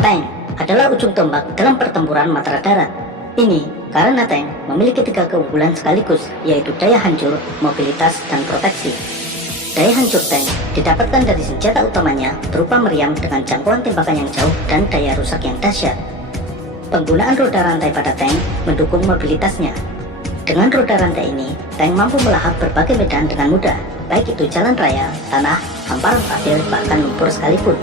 Tank adalah ujung tombak dalam pertempuran matra darat. Ini karena tank memiliki 3 keunggulan sekaligus, yaitu daya hancur, mobilitas, dan proteksi. Daya hancur tank didapatkan dari senjata utamanya berupa meriam dengan jangkauan tembakan yang jauh dan daya rusak yang dahsyat. Penggunaan roda rantai pada tank mendukung mobilitasnya. Dengan roda rantai ini, tank mampu melahap berbagai medan dengan mudah, baik itu jalan raya, tanah, hamparan pasir, bahkan lumpur sekalipun.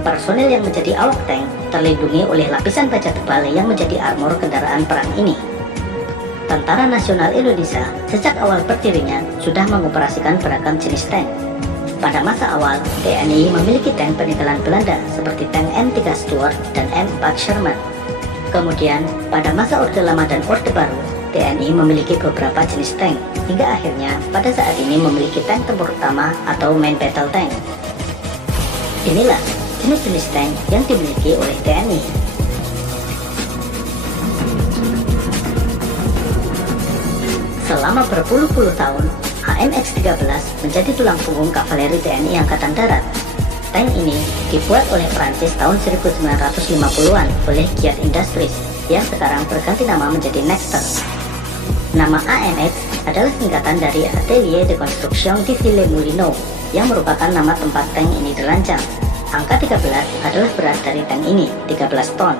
Personel yang menjadi awak tank terlindungi oleh lapisan baja tebal yang menjadi armor kendaraan perang ini. Tentara Nasional Indonesia sejak awal berdirinya sudah mengoperasikan beragam jenis tank. Pada masa awal, TNI memiliki tank peninggalan Belanda seperti tank M3 Stuart dan M4 Sherman. Kemudian, pada masa Orde Lama dan Orde Baru, TNI memiliki beberapa jenis tank, hingga akhirnya pada saat ini memiliki tank tempur utama atau main battle tank. Inilah jenis-jenis tank yang dimiliki oleh TNI. Selama berpuluh-puluh tahun, AMX-13 menjadi tulang punggung kavaleri TNI Angkatan Darat. Tank ini dibuat oleh Prancis tahun 1950-an oleh Giat Industries yang sekarang berganti nama menjadi Nexter. Nama AMX adalah singkatan dari Atelier de Construction de Ville-Moulineaux yang merupakan nama tempat tank ini dirancang. Angka 13 adalah berat dari tank ini, 13 ton.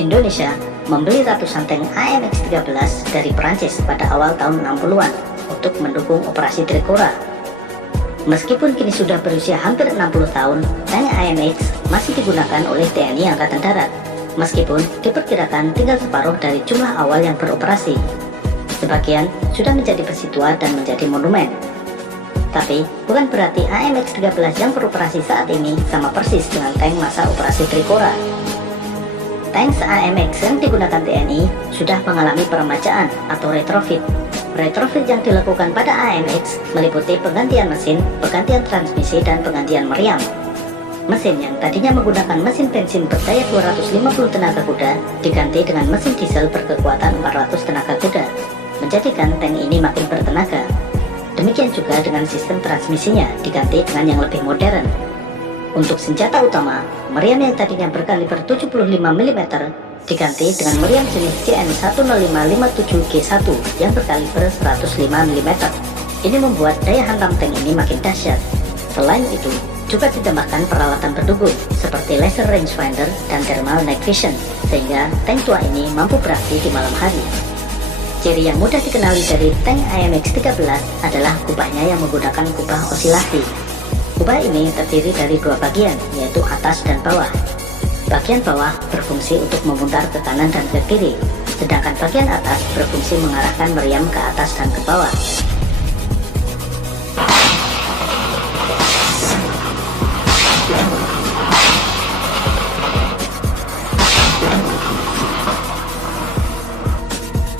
Indonesia membeli ratusan tank AMX-13 dari Prancis pada awal tahun 60-an untuk mendukung operasi Trikora. Meskipun kini sudah berusia hampir 60 tahun, tank AMX masih digunakan oleh TNI Angkatan Darat, meskipun diperkirakan tinggal separuh dari jumlah awal yang beroperasi. Sebagian sudah menjadi besi tua dan menjadi monumen. Tapi, bukan berarti AMX-13 yang beroperasi saat ini sama persis dengan tank masa operasi Trikora. Tank AMX yang digunakan TNI sudah mengalami peremajaan atau retrofit. Retrofit yang dilakukan pada AMX meliputi penggantian mesin, penggantian transmisi, dan penggantian meriam. Mesin yang tadinya menggunakan mesin bensin berdaya 250 tenaga kuda diganti dengan mesin diesel berkekuatan 400 tenaga kuda, menjadikan tank ini makin bertenaga. Demikian juga dengan sistem transmisinya diganti dengan yang lebih modern. Untuk senjata utama, meriam yang tadinya berkaliber 75 mm diganti dengan meriam jenis CN10557G1 yang berkaliber 105 mm. Ini membuat daya hantam tank ini makin dahsyat. Selain itu, juga ditambahkan peralatan pendukung seperti laser rangefinder dan thermal night vision, sehingga tank tua ini mampu beraksi di malam hari. Ciri yang mudah dikenali dari tank AMX-13 adalah kubahnya yang menggunakan kubah osilasi. Kubah ini terdiri dari 2 bagian, yaitu atas dan bawah. Bagian bawah berfungsi untuk memutar ke kanan dan ke kiri, sedangkan bagian atas berfungsi mengarahkan meriam ke atas dan ke bawah.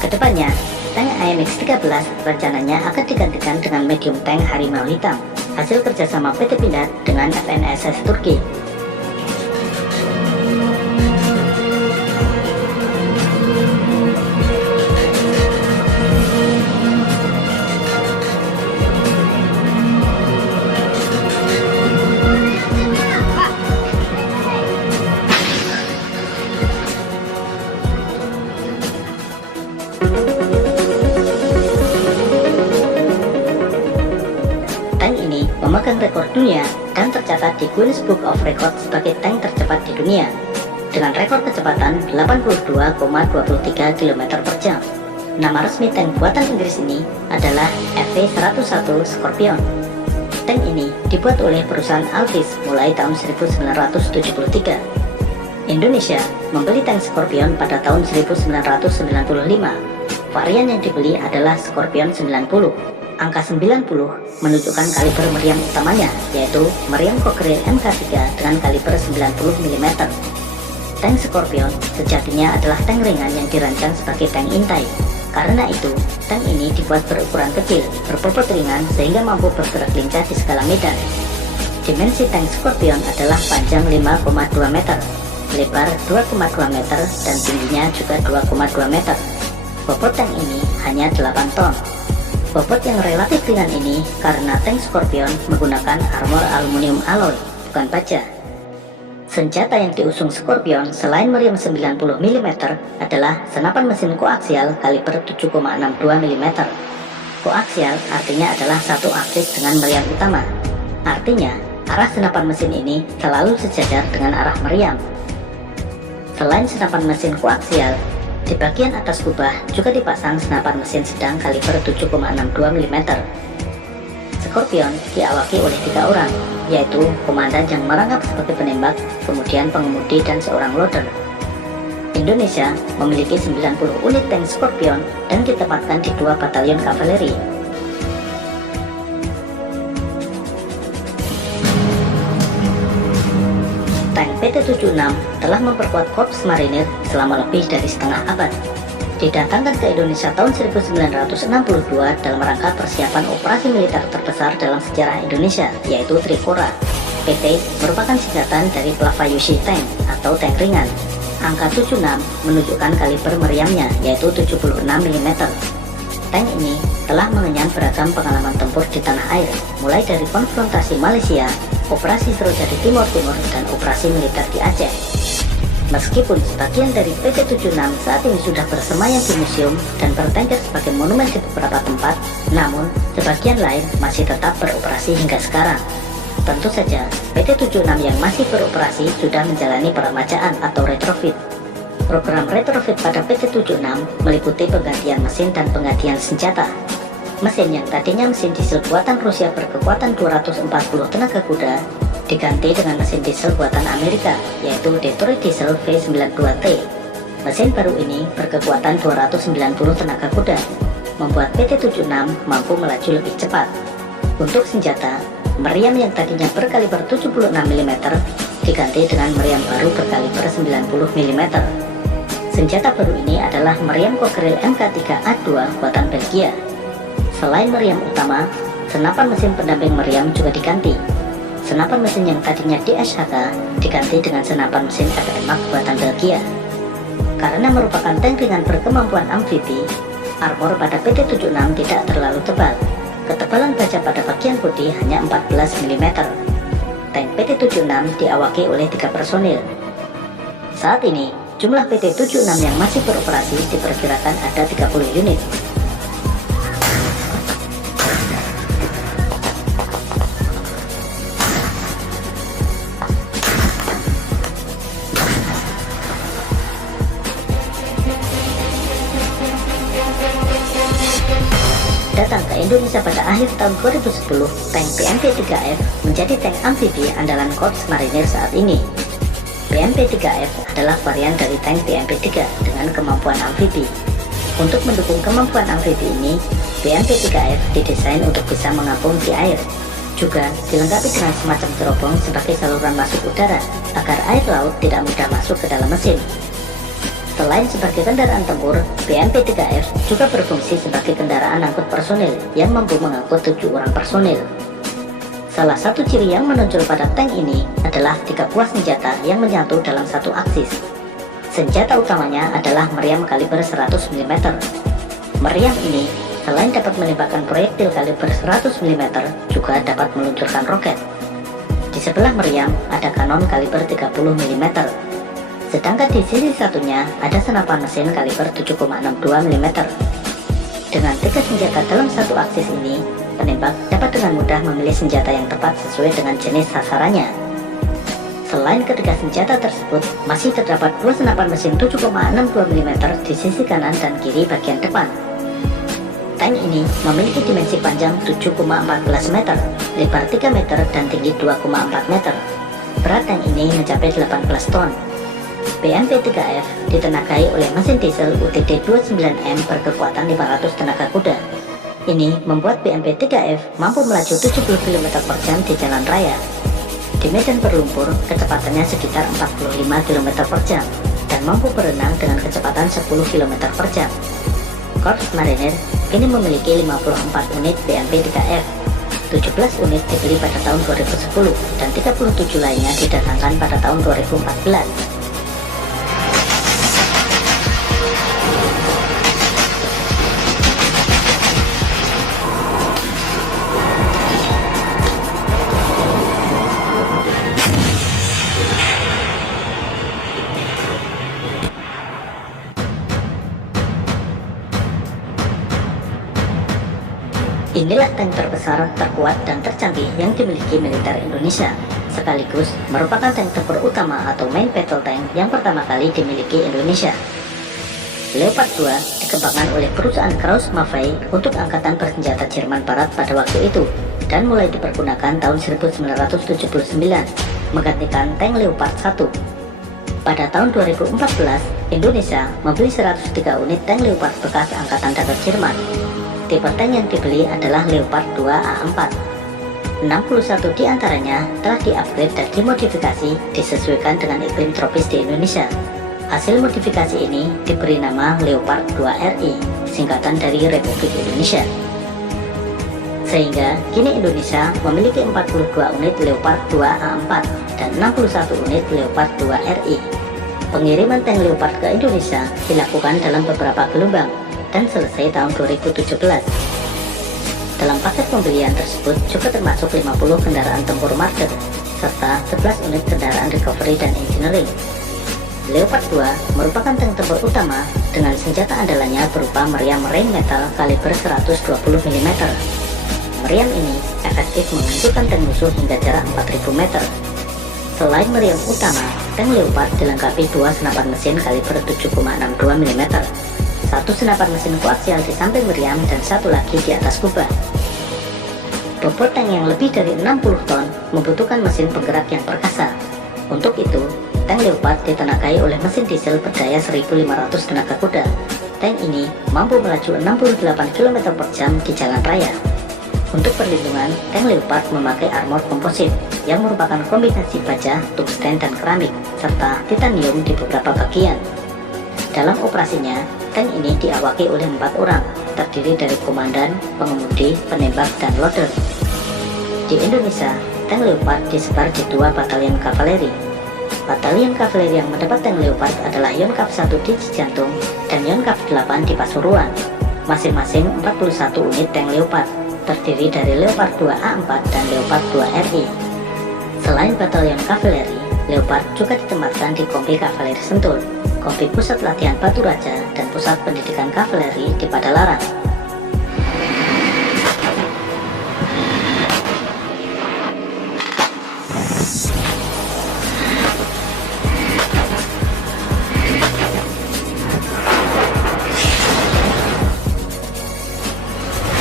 Kedepannya, tank AMX-13 rencananya akan digantikan dengan medium tank Harimau Hitam, hasil kerjasama PT Pindad dengan FNSS Turki. Memegang rekor dunia dan tercatat di Guinness Book of Records sebagai tank tercepat di dunia dengan rekor kecepatan 82,23 km per jam. Nama resmi tank buatan Inggris ini adalah FV101 Scorpion. Tank ini dibuat oleh perusahaan Alvis mulai tahun 1973. Indonesia membeli tank Scorpion pada tahun 1995. Varian yang dibeli adalah Scorpion 90. Angka 90 menunjukkan kaliber meriam utamanya, yaitu meriam Cockerill MK3 dengan kaliber 90 mm. Tank Scorpion sejatinya adalah tank ringan yang dirancang sebagai tank intai. Karena itu, tank ini dibuat berukuran kecil, berbobot ringan sehingga mampu bergerak lincah di segala medan. Dimensi tank Scorpion adalah panjang 5,2 meter, lebar 2,2 meter, dan tingginya juga 2,2 meter. Bobot tank ini hanya 8 ton. Bobot yang relatif ringan ini karena tank Scorpion menggunakan armor aluminium alloy, bukan baja. Senjata yang diusung Scorpion selain meriam 90 mm adalah senapan mesin koaksial kaliber 7,62 mm. Koaksial artinya adalah satu aksis dengan meriam utama. Artinya, arah senapan mesin ini selalu sejajar dengan arah meriam. Selain senapan mesin koaksial, di bagian atas kubah juga dipasang senapan mesin sedang kaliber 7,62 mm. Scorpion diawaki oleh 3 orang, yaitu komandan yang merangkap sebagai penembak, kemudian pengemudi dan seorang loader. Indonesia memiliki 90 unit tank Scorpion dan ditempatkan di 2 batalion kavaleri. Tank PT-76 telah memperkuat Korps Marinir selama lebih dari setengah abad. Didatangkan ke Indonesia tahun 1962 dalam rangka persiapan operasi militer terbesar dalam sejarah Indonesia, yaitu Trikora. PT merupakan singkatan dari Plavayoshi Tank atau tank ringan. Angka 76 menunjukkan kaliber meriamnya, yaitu 76 mm. Tank ini telah mengenyam beragam pengalaman tempur di tanah air, mulai dari konfrontasi Malaysia, operasi Surojadi Timur Timur, dan operasi militer di Aceh. Meskipun sebagian dari PT-76 saat ini sudah bersemayam di museum dan bertengger sebagai monumen di beberapa tempat, namun sebagian lain masih tetap beroperasi hingga sekarang. Tentu saja, PT-76 yang masih beroperasi sudah menjalani peremajaan atau retrofit. Program retrofit pada PT-76 meliputi penggantian mesin dan penggantian senjata. Mesin yang tadinya mesin diesel buatan Rusia berkekuatan 240 tenaga kuda diganti dengan mesin diesel buatan Amerika, yaitu Detroit Diesel V92T. Mesin baru ini berkekuatan 290 tenaga kuda, membuat PT-76 mampu melaju lebih cepat. Untuk senjata, meriam yang tadinya berkaliber 76 mm diganti dengan meriam baru berkaliber 90 mm. Senjata baru ini adalah meriam Cockerill MK3A2 buatan Belgia. Selain meriam utama, senapan mesin pendamping meriam juga diganti. Senapan mesin yang tadinya DSHK diganti dengan senapan mesin FMAC buatan Belgia. Karena merupakan tank ringan berkemampuan amfibi, armor pada PT-76 tidak terlalu tebal. Ketebalan baja pada bagian bodi hanya 14 mm. Tank PT-76 diawaki oleh 3 personil. Saat ini, jumlah PT-76 yang masih beroperasi diperkirakan ada 30 unit. Datang ke Indonesia pada akhir tahun 2010, tank BMP-3F menjadi tank amfibi andalan Korps Marinir saat ini. BMP-3F adalah varian dari tank BMP-3 dengan kemampuan amfibi. Untuk mendukung kemampuan amfibi ini, BMP-3F didesain untuk bisa mengapung di air. Juga dilengkapi dengan semacam teropong sebagai saluran masuk udara, agar air laut tidak mudah masuk ke dalam mesin. Selain sebagai kendaraan tempur, BMP-3F juga berfungsi sebagai kendaraan angkut personil yang mampu mengangkut 7 orang personil. Salah satu ciri yang menonjol pada tank ini adalah 3 buah senjata yang menyatu dalam satu aksis. Senjata utamanya adalah meriam kaliber 100 mm. Meriam ini selain dapat menembakkan proyektil kaliber 100 mm, juga dapat meluncurkan roket. Di sebelah meriam ada kanon kaliber 30 mm. Sedangkan di sisi satunya ada senapan mesin kaliber 7,62 mm. Dengan 3 senjata dalam satu aksis ini, penembak dapat dengan mudah memilih senjata yang tepat sesuai dengan jenis sasarannya. Selain ketiga senjata tersebut, masih terdapat 2 senapan mesin 7,62 mm di sisi kanan dan kiri bagian depan. Tank ini memiliki dimensi panjang 7,14 meter, lebar 3 meter, dan tinggi 2,4 meter. Berat tank ini mencapai 18 ton. BMP-3F ditenagai oleh mesin diesel UTD-29M berkekuatan 500 tenaga kuda. Ini membuat BMP-3F mampu melaju 70 km per jam di jalan raya. Di medan berlumpur, kecepatannya sekitar 45 km per jam dan mampu berenang dengan kecepatan 10 km per jam. Korps Marinir kini memiliki 54 unit BMP-3F. 17 unit dibeli pada tahun 2010 dan 37 lainnya didatangkan pada tahun 2014. Inilah tank terbesar, terkuat, dan tercanggih yang dimiliki militer Indonesia, sekaligus merupakan tank tempur utama atau main battle tank yang pertama kali dimiliki Indonesia. Leopard 2 dikembangkan oleh perusahaan Krauss-Maffei untuk angkatan bersenjata Jerman Barat pada waktu itu dan mulai dipergunakan tahun 1979, menggantikan tank Leopard 1. Pada tahun 2014, Indonesia membeli 103 unit tank Leopard bekas Angkatan Darat Jerman. Tipe tank yang dibeli adalah Leopard 2 A4. 61 diantaranya telah di-upgrade dan dimodifikasi disesuaikan dengan iklim tropis di Indonesia. Hasil modifikasi ini diberi nama Leopard 2 RI, singkatan dari Republik Indonesia. Sehingga kini Indonesia memiliki 42 unit Leopard 2 A4 dan 61 unit Leopard 2 RI. Pengiriman tank Leopard ke Indonesia dilakukan dalam beberapa gelombang dan selesai tahun 2017. Dalam paket pembelian tersebut juga termasuk 50 kendaraan tempur market serta 11 unit kendaraan recovery dan engineering. Leopard 2 merupakan tank tempur utama dengan senjata andalannya berupa meriam Rheinmetall kaliber 120 mm. Meriam ini efektif menghancurkan tank musuh hingga jarak 4000 meter. Selain meriam utama, tank Leopard dilengkapi dua senapan mesin kaliber 7,62 mm, satu senapan mesin koaksial di samping meriam dan satu lagi di atas kubah. Bobot tank yang lebih dari 60 ton membutuhkan mesin penggerak yang perkasa. Untuk itu, tank Leopard ditenagai oleh mesin diesel berdaya 1500 tenaga kuda. Tank ini mampu melaju 68 km per jam di jalan raya. Untuk perlindungan, tank Leopard memakai armor komposit yang merupakan kombinasi baja, tungsten, dan keramik, serta titanium di beberapa bagian. Dalam operasinya, tank ini diawaki oleh 4 orang, terdiri dari komandan, pengemudi, penembak, dan loader. Di Indonesia, tank Leopard disebar di 2 batalion kavaleri. Batalion kavaleri yang mendapat tank Leopard adalah Yonkav 1 di Cijantung dan Yonkav 8 di Pasuruan, masing-masing 41 unit tank Leopard, terdiri dari Leopard 2 A4 dan Leopard 2 RI. Selain batalion kavaleri, Leopard juga ditempatkan di Kompi Kavaleri Sentul, Kompi Pusat Latihan Batu Raja, dan Pusat Pendidikan Kavaleri di Padalarang.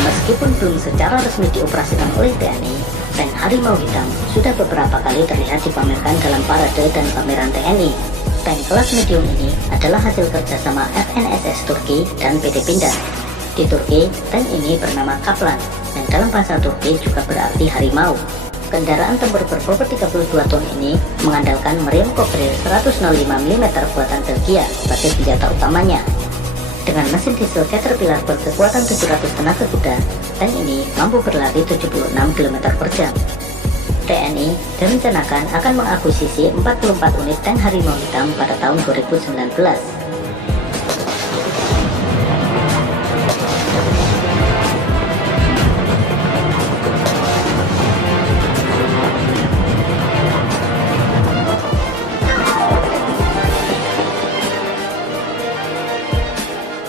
Meskipun belum secara resmi dioperasikan oleh TNI, tank Harimau Hitam sudah beberapa kali terlihat dipamerkan dalam parade dan pameran TNI. Tank kelas medium ini adalah hasil kerjasama FNSS Turki dan PT Pindad. Di Turki, tank ini bernama Kaplan, yang dalam bahasa Turki juga berarti harimau. Kendaraan tempur berbobot 32 ton ini mengandalkan meriam Kobril 105 mm buatan Belgia sebagai senjata utamanya. Dengan mesin diesel Caterpillar berkekuatan 700 tenaga kuda, tank ini mampu berlari 76 km per jam. TNI direncanakan akan mengakuisisi 44 unit tank Harimau Hitam pada tahun 2019.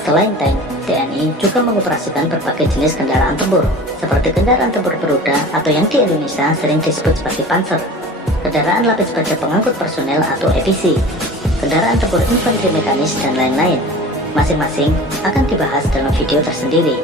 Selain tank, TNI juga mengoperasikan berbagai jenis kendaraan tempur, seperti kendaraan tempur beroda atau yang di Indonesia sering disebut sebagai Panzer, kendaraan lapis baja pengangkut personel atau EPC, kendaraan tempur infanteri mekanis, dan lain-lain. Masing-masing akan dibahas dalam video tersendiri.